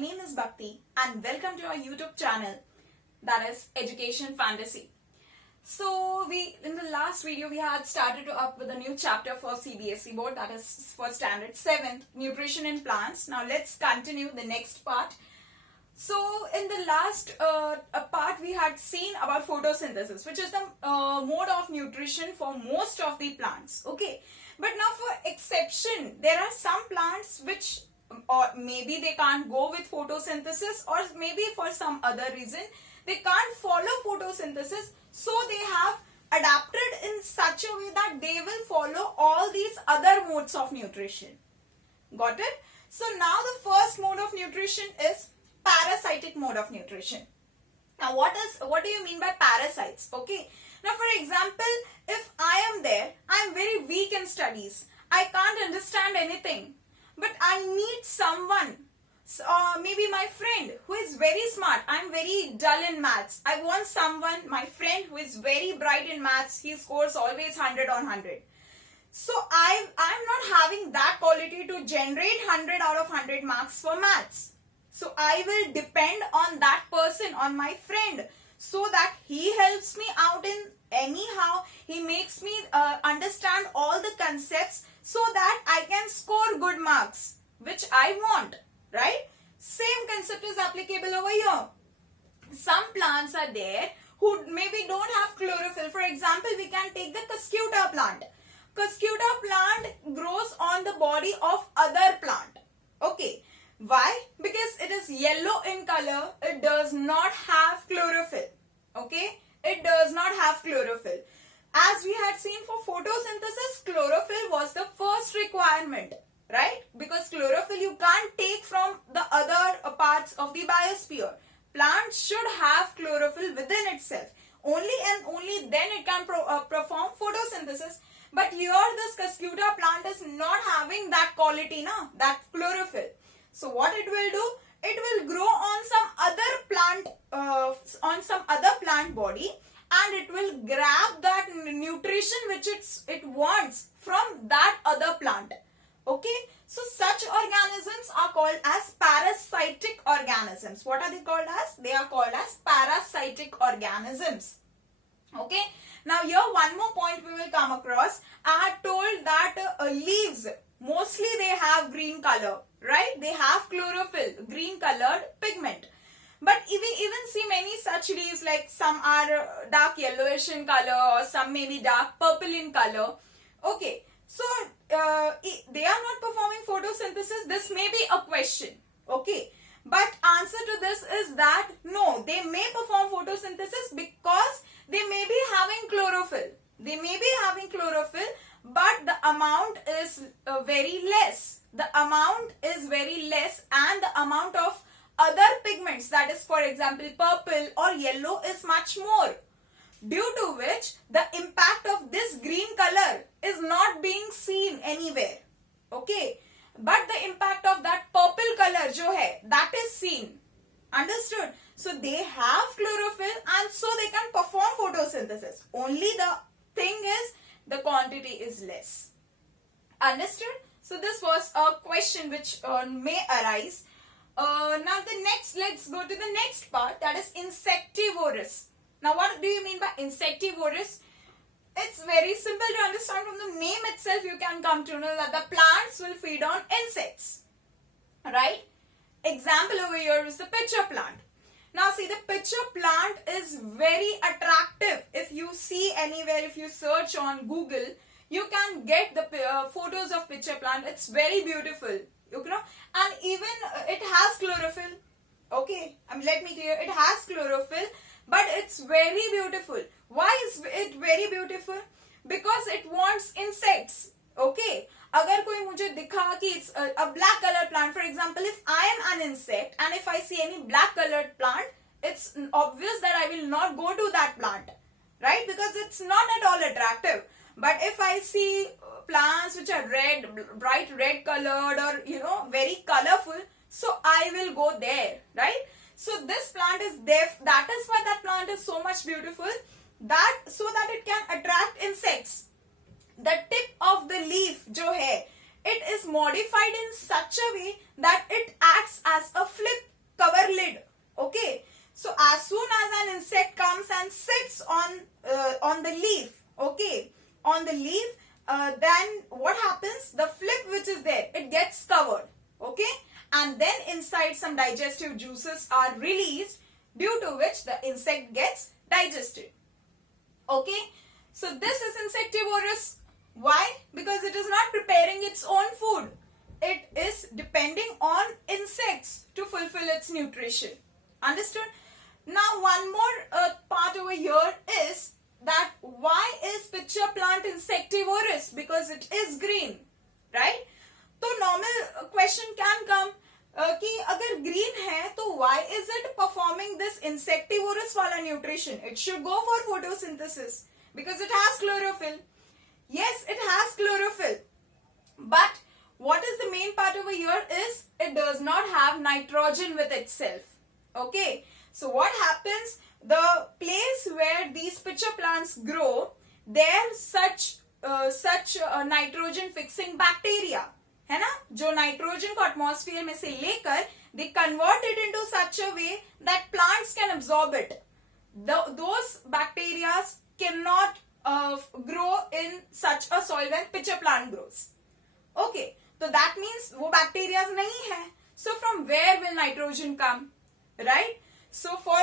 name is Bhakti and welcome to our YouTube channel, that is Education Fantasy. So in the last video we had started up with a new chapter for CBSE board, that is for standard 7th, nutrition in plants. Now let's continue the next part. So in the last part we had seen about photosynthesis, which is the mode of nutrition for most of the plants. Okay, but now for exception, there are some plants which or maybe they can't go with photosynthesis, or maybe for some other reason they can't follow photosynthesis, so they have adapted in such a way that they will follow all these other modes of nutrition. Got it? So now the first mode of nutrition is parasitic mode of nutrition. Now what do you mean by parasites? Okay, now for example, if I am there, I am very weak in studies, I can't understand anything, but I need someone, maybe my friend who is very smart. I am very dull in maths. I want someone, my friend who is very bright in maths. He scores always 100 on 100. So I'm not having that quality to generate 100 out of 100 marks for maths. So I will depend on that person, on my friend, so that he helps me out in anyhow. He makes me understand all the concepts so that I can score good marks, which I want, right? Same concept is applicable over here. Some plants are there who maybe don't have chlorophyll. For example, we can take the Cuscuta plant. Cuscuta plant grows on the body of other plant. Okay. Why? Because it is yellow in color. It does not have chlorophyll. Okay. It does not have chlorophyll. As we had seen for photosynthesis, chlorophyll was the first requirement, right? Because chlorophyll you can't take from the other parts of the biosphere. Plants should have chlorophyll within itself. Only and only then it can perform photosynthesis. But here this Cuscuta plant is not having that quality, that chlorophyll. So what it will do? It will grow on some other plant body, and it will grab that nutrition which it wants from that other plant. Okay, so such organisms are called as parasitic organisms. What are they called as? They are called as parasitic organisms. Okay, now here one more point we will come across. I had told that leaves, mostly they have green color, right? They have chlorophyll, green colored pigment. But we even see many such leaves, like some are dark yellowish in color or some may be dark purple in color. Okay, so they are not performing photosynthesis. This may be a question. Okay, but answer to this is that no, they may perform photosynthesis because they may be having chlorophyll. They may be having chlorophyll, but the amount is very less. The amount is very less, and the amount of other pigments, that is for example purple or yellow, is much more, due to which the impact of this green color is not being seen anywhere. Okay, but the impact of that purple color jo hai, that is seen. Understood? So they have chlorophyll and so they can perform photosynthesis. Only the thing is the quantity is less. Understood? So this was a question which may arise. Now let's go to the next part, that is insectivorous. Now what do you mean by insectivorous? It's very simple to understand. From the name itself you can come to know that the plants will feed on insects, right? Example over here is the pitcher plant. Now see, the pitcher plant is very attractive. If you see anywhere, if you search on Google, you can get the photos of pitcher plant. It's very beautiful, you know, and even it has chlorophyll. Okay, let me clear. It has chlorophyll, but it's very beautiful. Why is it very beautiful? Because it wants insects. Okay, अगर कोई मुझे दिखा कि it's a black colored plant, for example, if I am an insect and if I see any black colored plant, it's obvious that I will not go to that plant, right? Because it's not at all attractive. But if I see plants which are red, bright red colored, or very colorful, so I will go there, right? So this plant is there. That is why that plant is so much beautiful, so that it can attract insects. The tip of the leaf jo hai, it is modified in such a way that it acts as a flip then inside some digestive juices are released, due to which the insect gets digested. Okay, so this is insectivorous. Why? Because it is not preparing its own food. It is depending on insects to fulfill its nutrition. Understood? Now one more part over here is that why is pitcher plant insectivorous? Because it is green, right? So normal question can come कि अगर green है तो why is it performing this insectivorous वाला nutrition? It should go for photosynthesis because it has chlorophyll. Yes, it has chlorophyll, but what is the main part over here is it does not have nitrogen with itself. Okay, so what happens, the place where these pitcher plants grow, there such nitrogen fixing bacteria है ना, जो nitrogen को atmosphere में से लेकर they convert it into such a way that plants can absorb it. Those bacteria cannot grow in such a soil when pitcher plant grows. Okay, so that means वो bacteria नहीं है. So from where will nitrogen come, right? So for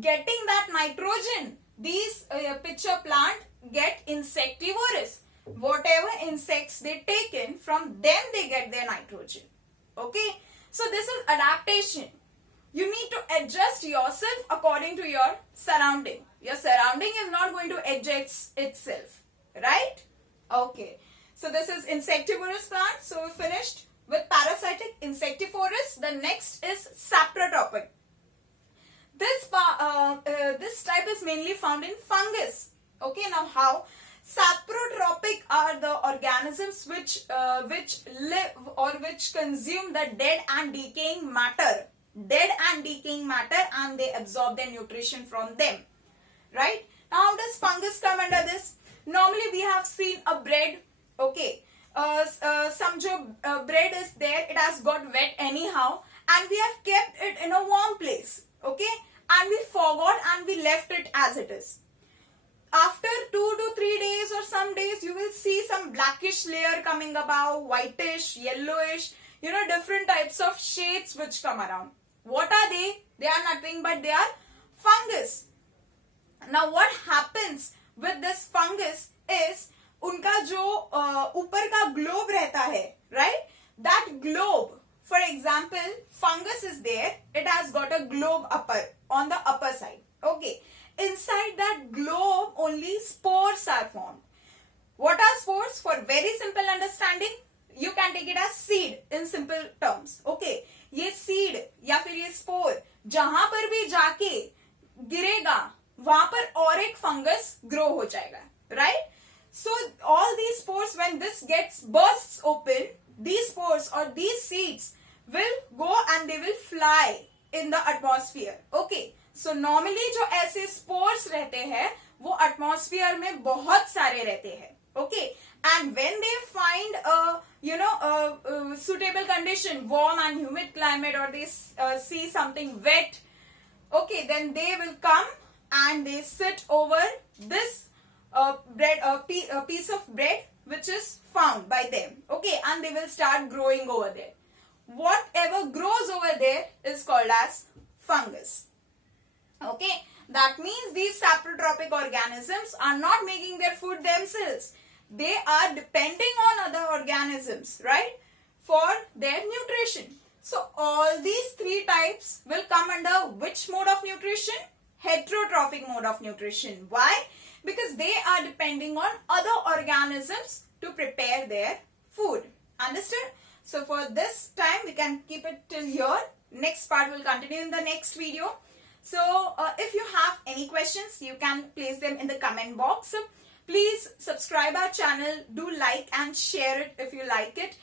getting that nitrogen, these pitcher plant get insectivorous. Whatever insects they take in, from them they get their nitrogen. Okay, so this is adaptation. You need to adjust yourself according to your surrounding. Your surrounding is not going to adjust itself, right? Okay, so this is insectivorous plant. So we finished with parasitic, insectivorous. The next is saprotropic. This type is mainly found in fungus. Okay, now how? Saprotropic are the organisms which live or which consume the dead and decaying matter, and they absorb their nutrition from them, right? Now how does fungus come under this? Normally we have seen a bread, okay, some bread is there, it has got wet anyhow, and we have kept it in a warm place, okay, and we forgot and we left it as it is. After 2 to 3 days or some days, you will see some blackish layer coming above, whitish, yellowish, different types of shades which come around. What are they? They are nothing but they are fungus. Now what happens with this fungus is, उनका जो ऊपर का globe रहता है, right? That globe, for example, fungus is there, it has got a globe on the upper side, okay. Inside that globe only spores are formed. What are spores? For very simple understanding, you can take it as seed in simple terms. Okay, ये seed या फिर ये spore जहां पर भी जाके गिरेगा वहां पर और एक fungus grow हो जाएगा, right? So all these spores, when this bursts open, these spores or these seeds will go and they will fly in the atmosphere. Okay. So normally जो ऐसे spores रहते हैं वो atmosphere में बहुत सारे रहते हैं, okay, and when they find a suitable condition, warm and humid climate, or they see something wet, okay, then they will come and they sit over this bread, a piece of bread which is found by them, okay, and they will start growing over there. Whatever grows over there is called as fungus. Okay, that means these saprotropic organisms are not making their food themselves. They are depending on other organisms, right, for their nutrition. So all these three types will come under which mode of nutrition? Heterotrophic mode of nutrition. Why? Because they are depending on other organisms to prepare their food. Understood? So for this time we can keep it till here. Next part will continue in the next video. So if you have any questions, you can place them in the comment box. Please subscribe our channel, do like and share it if you like it.